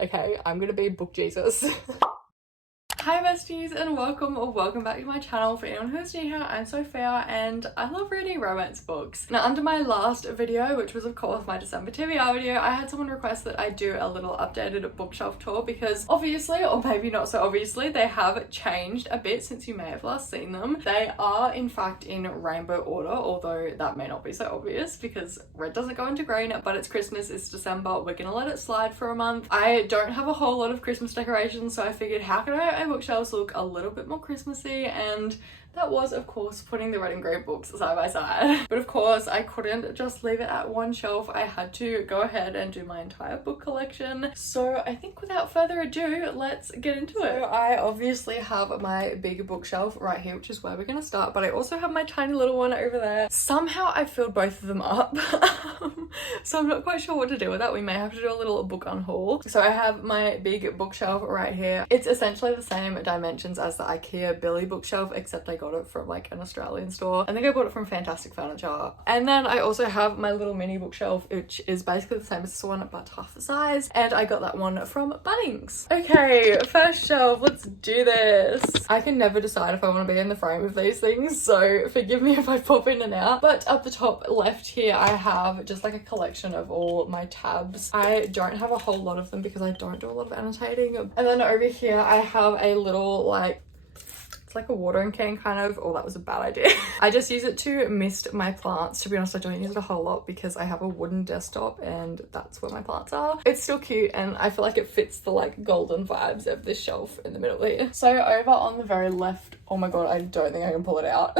Okay, I'm gonna be book Jesus. Hi besties and welcome back to my channel. For anyone who's new here, I'm Sophia and I love reading romance books. Now under my last video, which was of course my December TBR video, I had someone request that I do a little updated bookshelf tour because obviously, or maybe not so obviously, they have changed a bit since you may have last seen them. They are in fact in rainbow order, although that may not be so obvious because red doesn't go into green, but it's Christmas, it's December, we're gonna let it slide for a month. I don't have a whole lot of Christmas decorations, so I figured how can I make my bookshelves look a little bit more Christmassy, and that was of course putting the red and green books side by side. But of course I couldn't just leave it at one shelf, I had to go ahead and do my entire book collection. So I think without further ado, let's get into it. So I obviously have my big bookshelf right here, which is where we're gonna start, but I also have my tiny little one over there. Somehow I filled both of them up. So I'm not quite sure what to do with that. We may have to do a little book unhaul. So I have my big bookshelf right here. It's essentially the same dimensions as the IKEA Billy bookshelf, except I got it from like an Australian store. I think I bought it from Fantastic Furniture. And then I also have my little mini bookshelf, which is basically the same as this one but half the size, and I got that one from Bunnings. Okay, first shelf, let's do this. I can never decide if I want to be in the frame of these things, so forgive me if I pop in and out. But up the top left here I have just like a collection of all my tabs. I don't have a whole lot of them because I don't do a lot of annotating. And then over here I have a little like, it's like a watering can kind of. Oh, that was a bad idea. I just use it to mist my plants. To be honest, I don't use it a whole lot because I have a wooden desktop and that's where my plants are. It's still cute and I feel like it fits the like golden vibes of this shelf in the middle here. So over on the very left, oh my god, I don't think I can pull it out.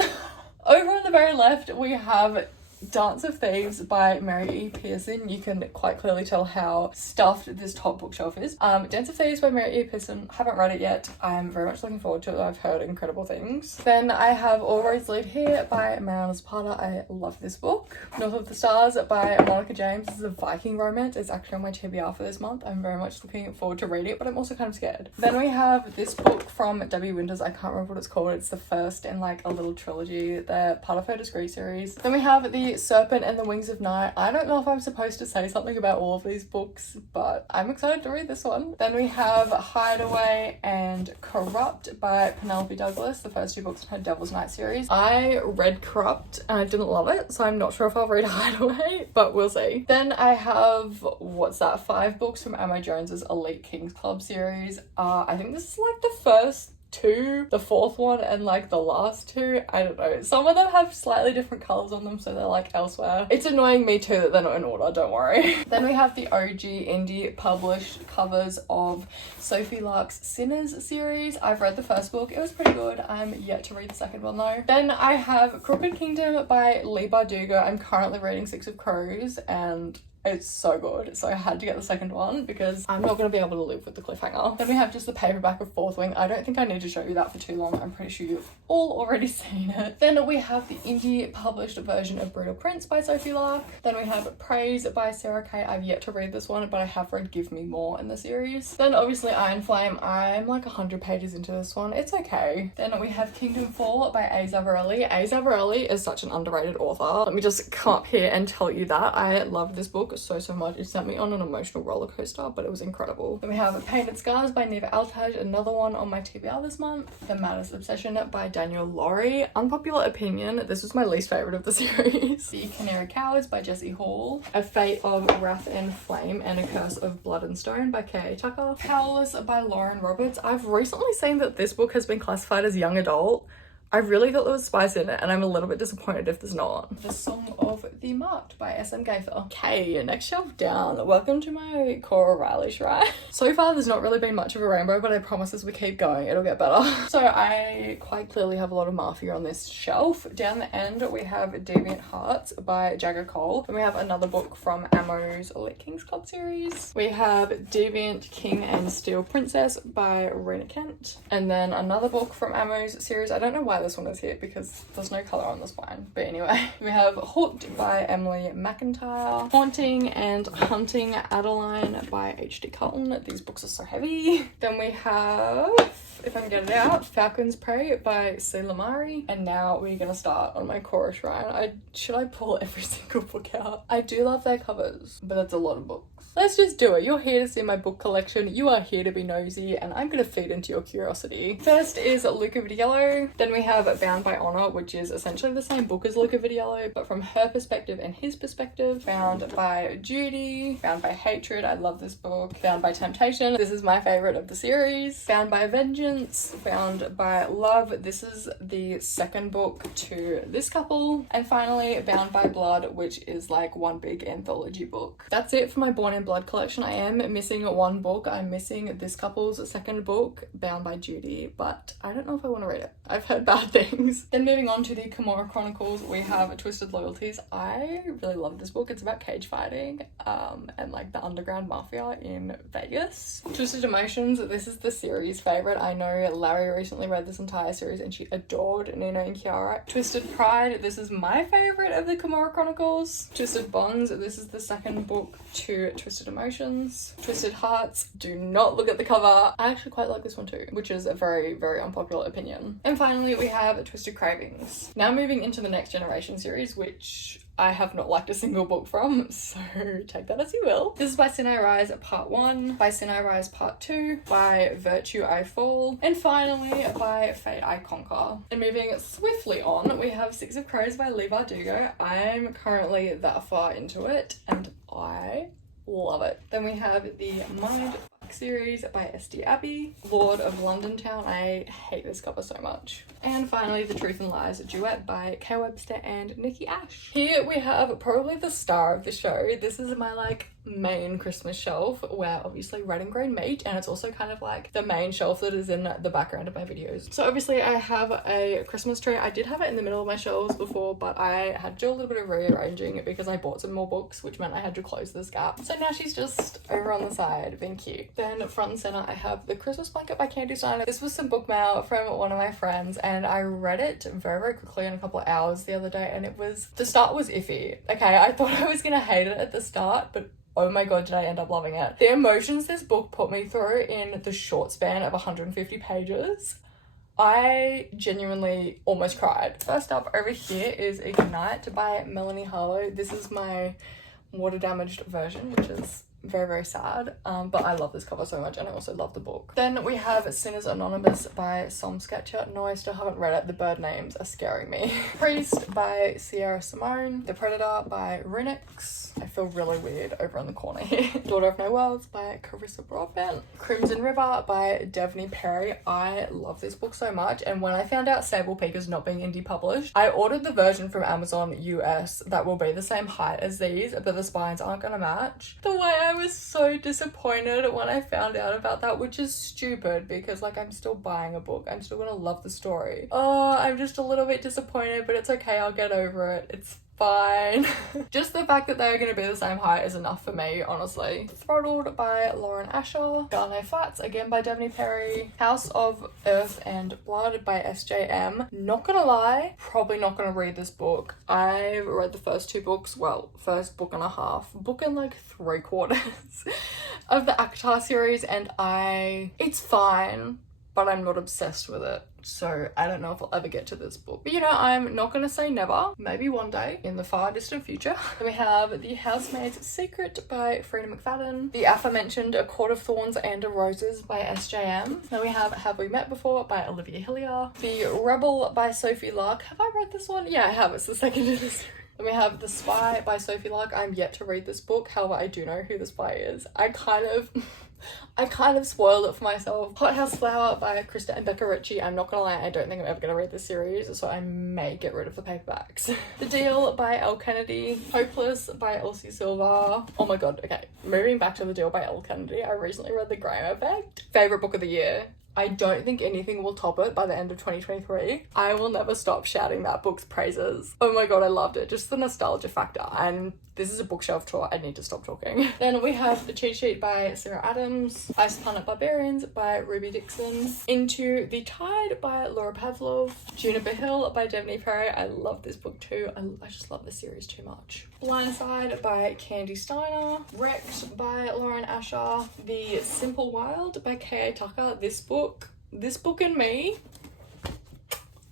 Over on the very left we have Dance of Thieves by Mary E. Pearson. You can quite clearly tell how stuffed this top bookshelf is. Dance of Thieves by Mary E. Pearson. Haven't read it yet. I'm very much looking forward to it. I've heard incredible things. Then I have All Roads Lead Here by Mariana Zapata. I love this book. North of the Stars by Monica James. This is a Viking romance. It's actually on my TBR for this month. I'm very much looking forward to reading it, but I'm also kind of scared. Then we have this book from Debbie Winters. I can't remember what it's called. It's the first in like a little trilogy. They're part of her Discreet series. Then we have The Serpent and the Wings of Night. I don't know if I'm supposed to say something about all of these books, but I'm excited to read this one. Then we have Hideaway and Corrupt by Penelope Douglas, the first two books in her Devil's Night series. I read Corrupt and I didn't love it, so I'm not sure if I'll read Hideaway, but we'll see. Then I have, what's that, 5 books from Emma Jones's Elite Kings Club series. I think this is like the first 2, the 4th one, and like the last 2. I don't know, some of them have slightly different colors on them, so they're like elsewhere. It's annoying me too that they're not in order, don't worry. Then we have the OG indie published covers of Sophie Lark's Sinners series. I've read the first book, it was pretty good. I'm yet to read the second one though. Then I have Crooked Kingdom by Leigh Bardugo. I'm currently reading Six of Crows and it's so good, so I had to get the second one because I'm not going to be able to live with the cliffhanger. Then we have just the paperback of Fourth Wing. I don't think I need to show you that for too long. I'm pretty sure you've all already seen it. Then we have the indie published version of Brutal Prince by Sophie Lark. Then we have Praise by Sarah Kay. I've yet to read this one, but I have read Give Me More in the series. Then obviously Iron Flame. I'm like 100 pages into this one. It's okay. Then we have Kingdom Fall by A. Zavarelli. A. Zavarelli is such an underrated author. Let me just come up here and tell you that. I love this book so much. It sent me on an emotional roller coaster, but it was incredible. Then we have Painted Scars by Neva Altaj, another one on my TBR this month. The Maddest Obsession by Daniel Laurie. Unpopular opinion, this was my least favorite of the series. The Canary Cowards by Jessie Hall. A Fate of Wrath and Flame and A Curse of Blood and Stone by K.A. Tucker. Powerless by Lauren Roberts. I've recently seen that this book has been classified as young adult. I really thought there was spice in it and I'm a little bit disappointed if there's not. The Song of the Marked by S.M. Gaither. Okay, next shelf down. Welcome to my Cora Riley shrine. So far there's not really been much of a rainbow, but I promise as we keep going it'll get better. So I quite clearly have a lot of Mafia on this shelf. Down the end we have Deviant Hearts by Jagger Cole. And we have another book from Ammo's Elite Kings Club series. We have Deviant King and Steel Princess by Rena Kent. And then another book from Ammo's series. I don't know why this one is here because there's no colour on the spine, but anyway. We have Hooked by Emily McIntyre, Haunting and Hunting Adeline by H.D. Carlton. These books are so heavy. Then we have, if I can get it out, Falcon's Prey by C. Lamari. And now we're gonna start on my Cora shrine. Should I pull every single book out? I do love their covers, but that's a lot of books. let's just do it. You're here to see my book collection. You are here to be nosy, and I'm gonna feed into your curiosity. First is Luca Vidiello. Then we have Bound by Honor, which is essentially the same book as Luca Vidiello, but from her perspective and his perspective. Bound by Judy. Bound by Hatred. I love this book. Bound by Temptation. This is my favorite of the series. Bound by Vengeance. Bound by Love. This is the second book to this couple. And finally, Bound by Blood, which is like one big anthology book. That's it for my Born in Blood collection. I am missing one book. I'm missing this couple's second book, Bound by Judy, but I don't know if I want to read it. I've heard bad things. Then moving on to the Kimura Chronicles, we have Twisted Loyalties. I really love this book. It's about cage fighting and like the underground mafia in Vegas. Twisted Emotions, this is the series favorite. I know Larry recently read this entire series and she adored Nina and Kiara. Twisted Pride, this is my favorite of the Kimura Chronicles. Twisted Bonds, this is the second book to Twisted Emotions. Twisted Hearts, do not look at the cover. I actually quite like this one too, which is a very, very unpopular opinion. And finally, we have Twisted Cravings. Now moving into the Next Generation series, which I have not liked a single book from, so take that as you will. This is by Sin I Rise Part 1, by Sin I Rise Part 2, by Virtue I Fall, and finally by Fate I Conquer. And moving swiftly on, we have Six of Crows by Leigh Bardugo. I'm currently that far into it, and I love it. Then we have the Mind series by S.D. Abbey, Lord of London Town. I hate this cover so much. And finally, The Truth and Lies duet by Kay Webster and Nikki Ash. Here we have probably the star of the show. This is my like main Christmas shelf where obviously red and green meet, and it's also kind of like the main shelf that is in the background of my videos. So obviously I have a Christmas tree. I did have it in the middle of my shelves before, but I had to do a little bit of rearranging because I bought some more books, which meant I had to close this gap. So now she's just over on the side being cute. Then front and center I have The Christmas Blanket by Candy Steiner. This was some book mail from one of my friends and I read it very, very quickly in a couple of hours the other day, and the start was iffy. Okay, I thought I was gonna hate it at the start, but oh my god, did I end up loving it. The emotions this book put me through in the short span of 150 pages, I genuinely almost cried. First up over here is Ignite by Melanie Harlow. This is my water damaged version, which is very, very sad, but I love this cover so much and I also love the book. Then we have Sinners Anonymous by Som Sketcher. No, I still haven't read it. The bird names are scaring me. Priest by Sierra Simone. The Predator by Runix. I feel really weird over in the corner here. Daughter of No Worlds by Carissa Broadbent. Crimson River by Devney Perry. I love this book so much, and when I found out Sable Peak is not being indie published, I ordered the version from Amazon US that will be the same height as these, but the spines aren't gonna match. The way I was so disappointed when I found out about that, which is stupid because like I'm still buying a book. I'm still gonna love the story. Oh, I'm just a little bit disappointed, but it's okay. I'll get over it. It's fine. Just the fact that they're going to be the same height is enough for me, honestly. Throttled by Lauren Asher. Garnet Flats, again by Devney Perry. House of Earth and Blood by SJM. Not gonna lie, probably not gonna read this book. I've read the first two books, well, first book and a half, book and like 3/4 of the ACOTAR series, and it's fine, but I'm not obsessed with it. So I don't know if I'll ever get to this book. But you know, I'm not going to say never. Maybe one day in the far distant future. Then we have The Housemaid's Secret by Frida McFadden. The aforementioned A Court of Thorns and Roses by SJM. Then we have We Met Before by Olivia Hillier. The Rebel by Sophie Lark. Have I read this one? Yeah, I have. It's the second in this. Then we have The Spy by Sophie Lark. I'm yet to read this book. However, I do know who the spy is. I kind of spoiled it for myself. Hothouse Flower by Krista and Becca Ritchie. I'm not gonna lie, I don't think I'm ever gonna read this series, so I may get rid of the paperbacks. The Deal by Elle Kennedy. Hopeless by Elsie Silva. Oh my god, okay. Moving back to The Deal by Elle Kennedy, I recently read The Graham Effect. Favorite book of the year. I don't think anything will top it by the end of 2023. I will never stop shouting that book's praises. Oh my god, I loved it. Just the nostalgia factor. And this is a bookshelf tour. I need to stop talking. Then we have The Cheat Sheet by Sarah Adams. Ice Planet Barbarians by Ruby Dixon. Into the Tide by Laura Pavlov. Juniper Hill by Devney Perry. I love this book too. I just love this series too much. Blindside by Candy Steiner. Wrecked by Lauren Asher. The Simple Wild by K.A. Tucker. This book and me,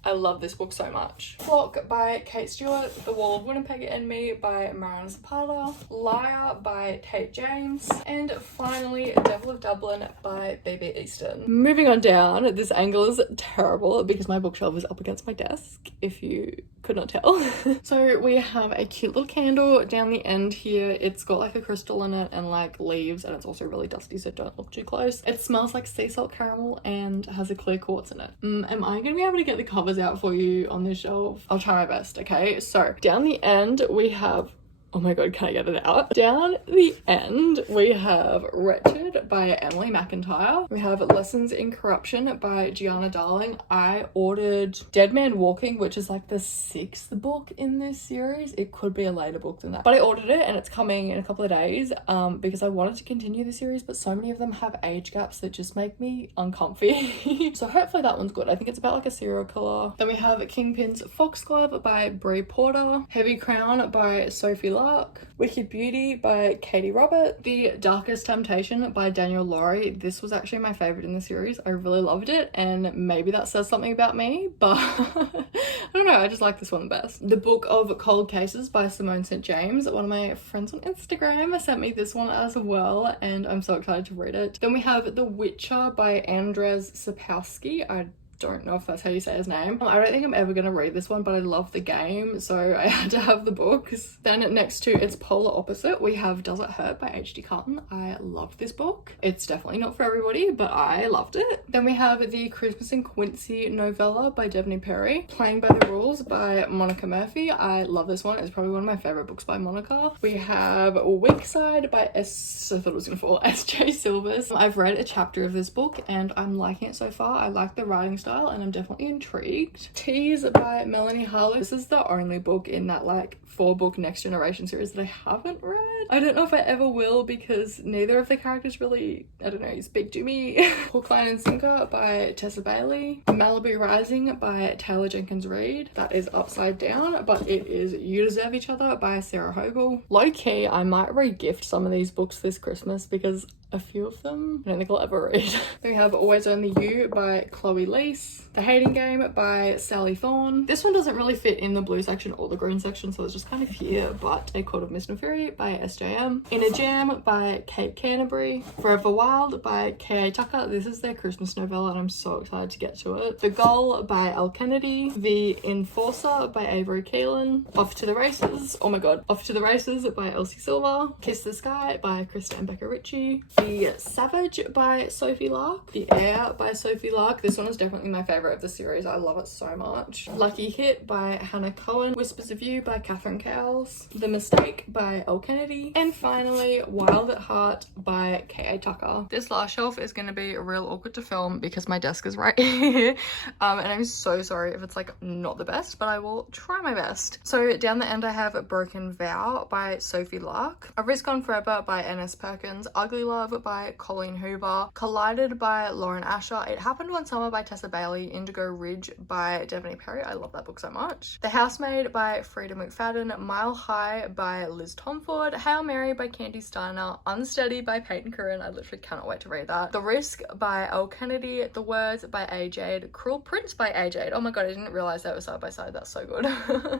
I love this book so much. Flock by Kate Stewart, The Wall of Winnipeg and Me by Mariana Zapata, Liar by Tate James, and finally Devil of Dublin by B.B. Easton. Moving on down, this angle is terrible because my bookshelf is up against my desk, if you could not tell. So we have a cute little candle down the end here. It's got like a crystal in it and like leaves, and it's also really dusty, so don't look too close. It smells like sea salt caramel and has a clear quartz in it. Am I gonna be able to get the covers out for you on this shelf? I'll try my best. Okay, so down the end we have, oh my god, can I get it out? Down the end, we have Wretched by Emily McIntyre. We have Lessons in Corruption by Gianna Darling. I ordered Dead Man Walking, which is like the 6th book in this series. It could be a later book than that, but I ordered it and it's coming in a couple of days because I wanted to continue the series, but so many of them have age gaps that just make me uncomfy. So hopefully that one's good. I think it's about like a serial killer. Then we have Kingpin's Foxglove by Brie Porter, Heavy Crown by Sophie Lark, Wicked Beauty by Katie Robert, The Darkest Temptation by Daniel Laurie. This was actually my favorite in the series. I really loved it, and maybe that says something about me, but I don't know, I just like this one the best. The Book of Cold Cases by Simone St. James. One of my friends on Instagram sent me this one as well, and I'm so excited to read it. Then we have The Witcher by Andrzej Sapkowski. I don't know if that's how you say his name. I don't think I'm ever gonna read this one, but I love the game, so I had to have the books. Then next to its polar opposite, we have Does It Hurt by H.D. Carton. I loved this book. It's definitely not for everybody, but I loved it. Then we have the Christmas in Quincy novella by Devney Perry, Playing by the Rules by Monica Murphy. I love this one. It's probably one of my favorite books by Monica. We have Weakside by I thought it was gonna fall, S.J. Silvers. I've read a chapter of this book and I'm liking it so far. I like the writing style and I'm definitely intrigued. Tease by Melanie Harlow. This is the only book in that like 4-book Next Generation series that I haven't read. I don't know if I ever will because neither of the characters really, I don't know, speak to me. Hook, Line and Sinker by Tessa Bailey. Malibu Rising by Taylor Jenkins Reid. That is upside down, but it is You Deserve Each Other by Sarah Hogle. Low key, I might re-gift some of these books this Christmas because a few of them I don't think I'll ever read. Then we have Always Only You by Chloe Leese, The Hating Game by Sally Thorne. This one doesn't really fit in the blue section or the green section, so it's just kind of here, but A Court of Mist and Fury by SJM, In a Jam by Kate Canterbury, Forever Wild by K.A. Tucker. This is their Christmas novella and I'm so excited to get to it. The Goal by Elle Kennedy, The Enforcer by Avery Keelan, Off to the Races, oh my god, Off to the Races by Elsie Silver, Kiss the Sky by Krista and Becca Ritchie, The Savage by Sophie Lark, The Air by Sophie Lark. This one is definitely my favorite of the series. I love it so much. Lucky Hit by Hannah Cohen, Whispers of You by Catherine Cowles, The Mistake by Elle Kennedy, and finally Wild at Heart by K.A. Tucker. This last shelf is going to be real awkward to film because my desk is right here and I'm so sorry if it's like not the best, but I will try my best. So down the end I have Broken Vow by Sophie Lark, A Risk on Forever by N.S. Perkins, Ugly Love by Colleen Hoover, Collided by Lauren Asher, It Happened One Summer by Tessa Bailey, Indigo Ridge by Devney Perry. I love that book so much. The Housemaid by Frida McFadden, Mile High by Liz Tomford, Hail Mary by Candy Steiner, Unsteady by Peyton Curran. I literally cannot wait to read that. The Risk by Elle Kennedy, The Words by A. Jade, Cruel Prince by A. Jade. Oh my god, I didn't realize that was side by side. That's so good.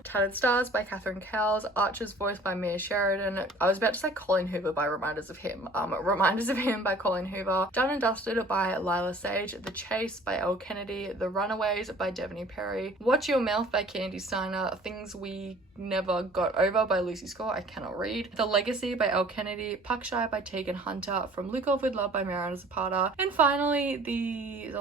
Tattered Stars by Catherine Cowles, Archer's Voice by Mia Sheridan. I was about to say Colleen Hoover by Reminders of Him. Reminders of Him by Colleen Hoover, Done and Dusted by Lila Sage, The Chase by Elle Kennedy, The Runaways by Devney Perry, Watch Your Mouth by Candy Steiner, Things We Never Got Over by Lucy Scott. I cannot read. The Legacy by Elle Kennedy, Puckshire by Tegan Hunter, From Luke Off with Love by Mariana Zapata, and finally the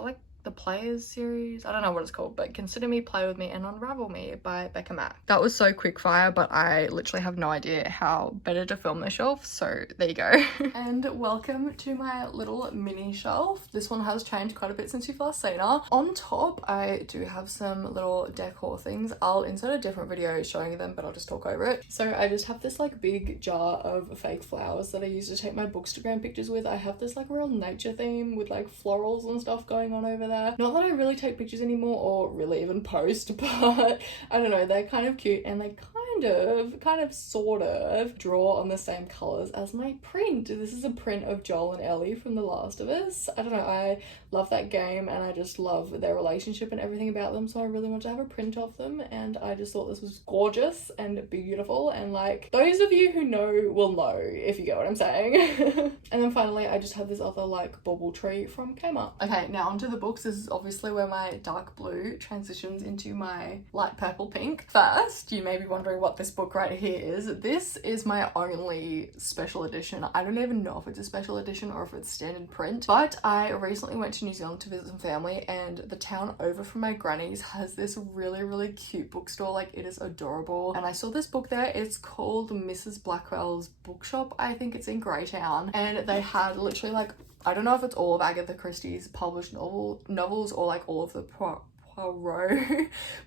Players series, I don't know what it's called, but Consider Me, Play With Me, and Unravel Me by Becca Mack. That was so quick fire, but I literally have no idea how better to film the shelf, so there you go. And welcome to my little mini shelf. This one has changed quite a bit since you've last seen her. On top, I do have some little decor things. I'll insert a different video showing you them, but I'll just talk over it. So I just have this like big jar of fake flowers that I use to take my Bookstagram pictures with. I have this like real nature theme with like florals and stuff going on over there. Not that I really take pictures anymore or really even post, but I don't know, they're kind of cute and they kind kind of sort of draw on the same colors as my print. This is a print of Joel and Ellie from The Last of Us. I don't know, I love that game and I just love their relationship and everything about them, so I really want to have a print of them, and I just thought this was gorgeous and beautiful, and like, those of you who know will know, if you get what I'm saying. And then finally I just have this other like bauble tree from Kmart. Okay, now onto the books. This is obviously where my dark blue transitions into my light purple pink. First, you may be wondering what this book right here is. This is my only special edition. I don't even know if it's a special edition or if it's standard print, but I recently went to New Zealand to visit some family, and the town over from my granny's has this really cute bookstore. Like, it is adorable, and I saw this book there. It's called Mrs. Blackwell's Bookshop. I think it's in Greytown, and they had literally like, I don't know if it's all of Agatha Christie's published novels or like all of the Poirot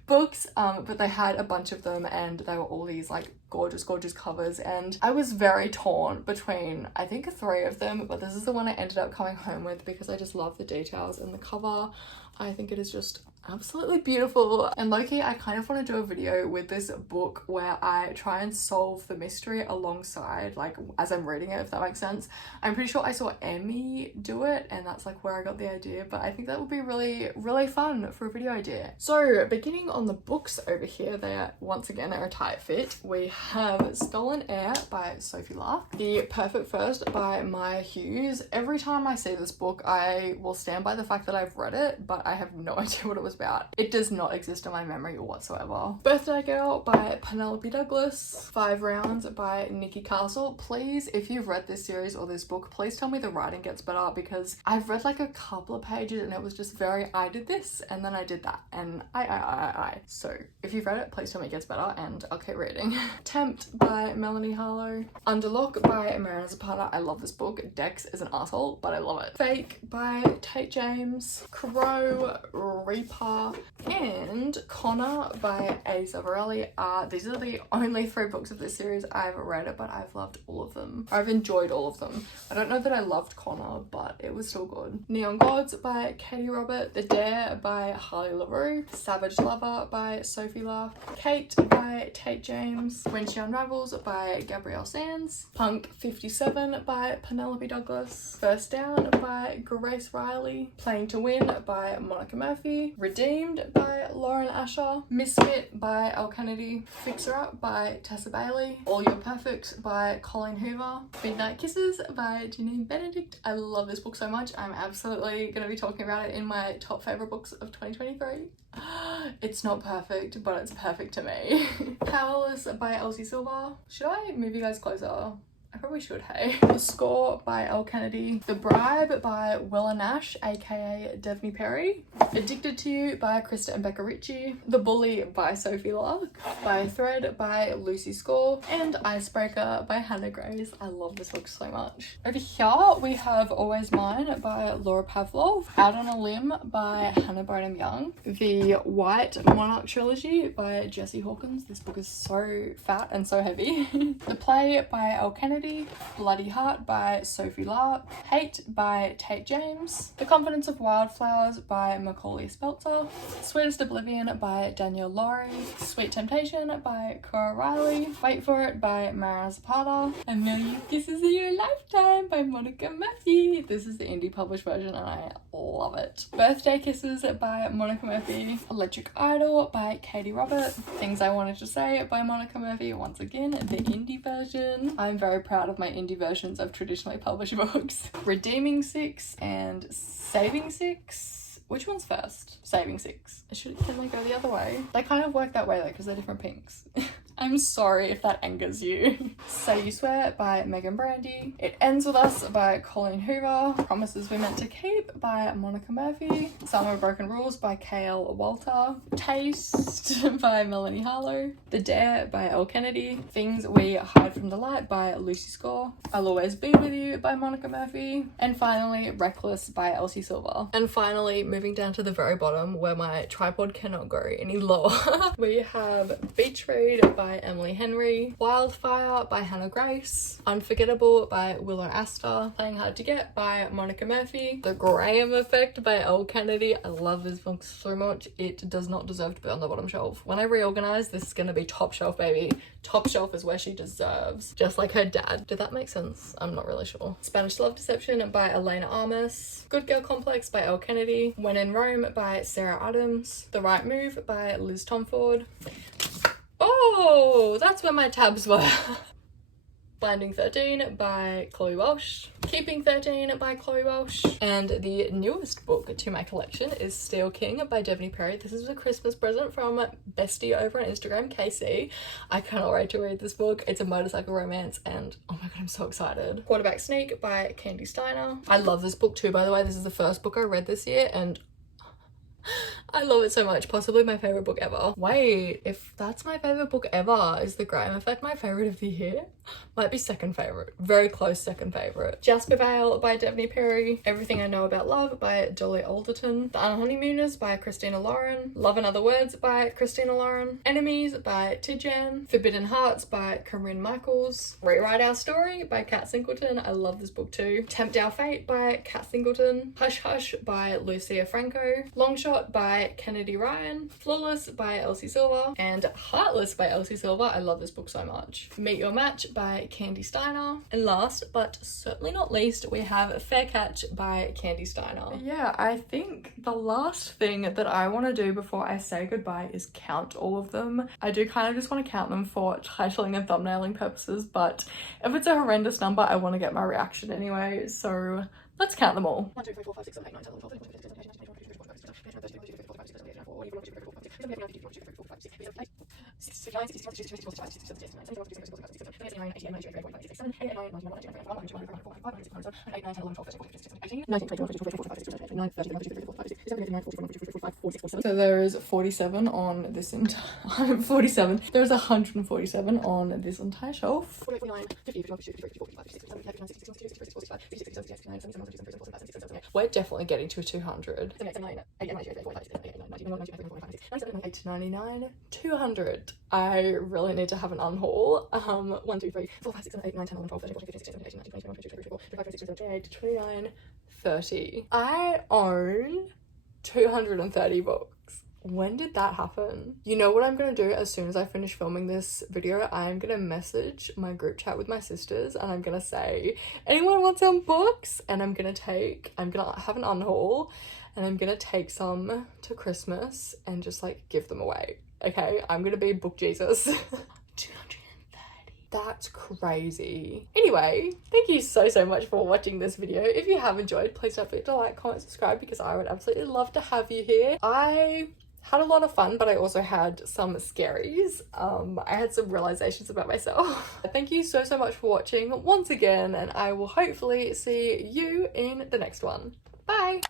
books, but they had a bunch of them, and they were all these like gorgeous covers, and I was very torn between I think 3 of them, but this is the one I ended up coming home with because I just love the details and the cover. I think it is just absolutely beautiful, and low-key I kind of want to do a video with this book where I try and solve the mystery alongside, like, as I'm reading it, if that makes sense. I'm pretty sure I saw Emmy do it, and that's like where I got the idea, but I think that would be really fun for a video idea. So beginning on the books over here, they are once again are a tight fit. We have Stolen Heir by Sophia, The Perfect First by Maya Hughes. Every time I see this book I will stand by the fact that I've read it, but I have no idea what it was about. It does not exist in my memory whatsoever. Birthday Girl by Penelope Douglas. 5 Rounds by Nikki Castle. Please, if you've read this series or this book, please tell me the writing gets better, because I've read like a couple of pages and it was just very, I did this and then I did that and I. So if you've read it, please tell me it gets better and I'll keep reading. Tempt by Melanie Harlow. Underlock by Marina Zapata. I love this book. Dex is an asshole, but I love it. Fake by Tate James. Crow, Reaper, and Connor by A. Zavarelli. These are the only 3 books of this series I've read, but I've loved all of them. I've enjoyed all of them. I don't know that I loved Connor, but it was still good. Neon Gods by Katie Robert. The Dare by Harley LaRue. Savage Lover by Sophie La. Kate by Tate James. When She Unravels by Gabrielle Sands. Punk 57 by Penelope Douglas. First Down by Grace Riley. Playing to Win by Monica Murphy. Redeemed by Lauren Asher. Misfit by Elle Kennedy. Fixer Up by Tessa Bailey. All You're Perfect by Colleen Hoover. Midnight Kisses by Janine Benedict. I love this book so much. I'm absolutely going to be talking about it in my top favourite books of 2023. It's not perfect, but it's perfect to me. Powerless by Elsie Silver. Should I move you guys closer? I probably should, hey. The Score by Elle Kennedy. The Bribe by Willa Nash, aka Devney Perry. Addicted to You by Krista and Becca Ritchie. The Bully by Sophie Lark. By Thread by Lucy Score. And Icebreaker by Hannah Grace. I love this book so much. Over here we have Always Mine by Laura Pavlov. Out on a Limb by Hannah Bonham Young. The White Monarch Trilogy by Jessie Hawkins. This book is so fat and so heavy. The Play by Elle Kennedy. Bloody Heart by Sophie Lark. Hate by Tate James. The Confidence of Wildflowers by Macaulay Speltzer. Sweetest Oblivion by Danielle Laurie. Sweet Temptation by Cora Riley. Wait For It by Mara Zapata. A Million Kisses in Your Lifetime by Monica Murphy. This is the indie published version and I love it. Birthday Kisses by Monica Murphy. Electric Idol by Katie Robert. Things I Wanted to Say by Monica Murphy. Once again, the indie version. I'm very proud of my indie versions of traditionally published books. Redeeming 6 and Saving 6. Which one's first? Saving 6. Can they go the other way? They kind of work that way though because they're different pinks. I'm sorry if that angers you. Say You Swear by Megan Brandy. It Ends With Us by Colleen Hoover. Promises We Meant to Keep by Monica Murphy. Summer of Broken Rules by K.L. Walter. Taste by Melanie Harlow. The Dare by Elle Kennedy. Things We Hide From the Light by Lucy Score. I'll Always Be With You by Monica Murphy. And finally, Reckless by Elsie Silver. And finally, moving down to the very bottom where my tripod cannot go any lower, we have Beach Read by by Emily Henry, Wildfire by Hannah Grace, Unforgettable by Willow Astor, Playing Hard to Get by Monica Murphy, The Graham Effect by Elle Kennedy. I love this book so much. It does not deserve to be on the bottom shelf. When I reorganize, this is gonna be top shelf, baby. Top shelf is where she deserves, just like her dad. Did that make sense? I'm not really sure. Spanish Love Deception by Elena Armas, Good Girl Complex by Elle Kennedy, When in Rome by Sarah Adams, The Right Move by Liz Tomford. Oh, that's where my tabs were. Binding 13 by Chloe Walsh, Keeping 13 by Chloe Walsh, and the newest book to my collection is Steel King by Devney Perry. This is a Christmas present from bestie over on Instagram, Casey. I cannot wait to read this book. It's a motorcycle romance and oh my god, I'm so excited. Quarterback Sneak by Candy Steiner. I love this book too, by the way. This is the first book I read this year and I love it so much. Possibly my favorite book ever. Wait, if that's my favorite book ever, is The Graham Effect my favorite of the year? Might be second favorite. Very close second favorite. Jasper Vale by Devney Perry, Everything I Know About Love by Dolly Alderton, The Unhoneymooners by Christina Lauren, Love and Other Words by Christina Lauren, Enemies by Tijan, Forbidden Hearts by Corinne Michaels, Rewrite Our Story by Kat Singleton. I love this book too. Tempt Our Fate by Kat Singleton, Hush Hush by Lucia Franco, Longshot by Kennedy Ryan, Flawless by Elsie Silver, and Heartless by Elsie Silver. I love this book so much. Meet Your Match by Candy Steiner, and last but certainly not least we have Fair Catch by Candy Steiner. Yeah, I think the last thing that I want to do before I say goodbye is count all of them. I do kind of just want to count them for titling and thumbnailing purposes, but if it's a horrendous number I want to get my reaction anyway, so let's count them all. 1, 2, 3, 4, 5, 6, 7, 8, 9, 10, 11, 12, 13, 14, 15, 16, 17, 18, 19, 20, 21, 22, 23, 24, 25, 26, 27, 28, 29, 30, 31, 32, 33, 34, 35, 36, 37, 38, 39, 40, 41, 42, 43, 44, 45, 46, 47, 48, 49, 50, 51, 52, 53, 54, 55, 56, 57, 58, 59, 60, 61, 62, 63, 64, 65, 66, 67, 68, 69, 80, 91, 92, 93, 94, 95, 96, 97, 98, 99, 100, 101, 102, 103, 104, 105, 106, 107, 108, 9, 10, 11, 12, 13, 14, 15, 16, 17, 18, 19, 20, 21, 22, 23, 24, 25, 26, 27, 28, 29, 30, 31, 32, 33, 34, 35, 36, 37, 38, 39, 40, 41, 42, 43, 45, 46, 47. So there is 47 on this entire 47. There's 147 on this entire shelf. 48, 49, 50, 51, 52, 53, 54, 55, 56, 57, 58, 59, 60, 61, 62, 63, 64, 65, 56, 57, 58, 59, 70, 71, 72, 73, 74, 75, 76, 77, 78. We're definitely getting to 200. 78, 79, 80, 91, 92, 93, 94, 95, 96, 97, 98, 99, 99, 200. I really need to have an unhaul. 1, 2, 3, 4, 5, 6, 7, 8, 9, 10, 11, 12, 13, 14, 15, 16, 17, 18, 19, 20, 21, 22, 23, 24, 25, 26, 27, 28, 29, 30. I own 230 books. When did that happen? You know what I'm gonna do as soon as I finish filming this video? I'm gonna message my group chat with my sisters and I'm gonna say, anyone want some books? And I'm gonna have an unhaul and I'm gonna take some to Christmas and just like give them away. Okay, I'm gonna be Book Jesus. 230. That's crazy. Anyway, thank you so much for watching this video. If you have enjoyed, please don't forget to like, comment, subscribe because I would absolutely love to have you here. I had a lot of fun, but I also had some scaries. I had some realizations about myself. Thank you so much for watching once again, and I will hopefully see you in the next one. Bye!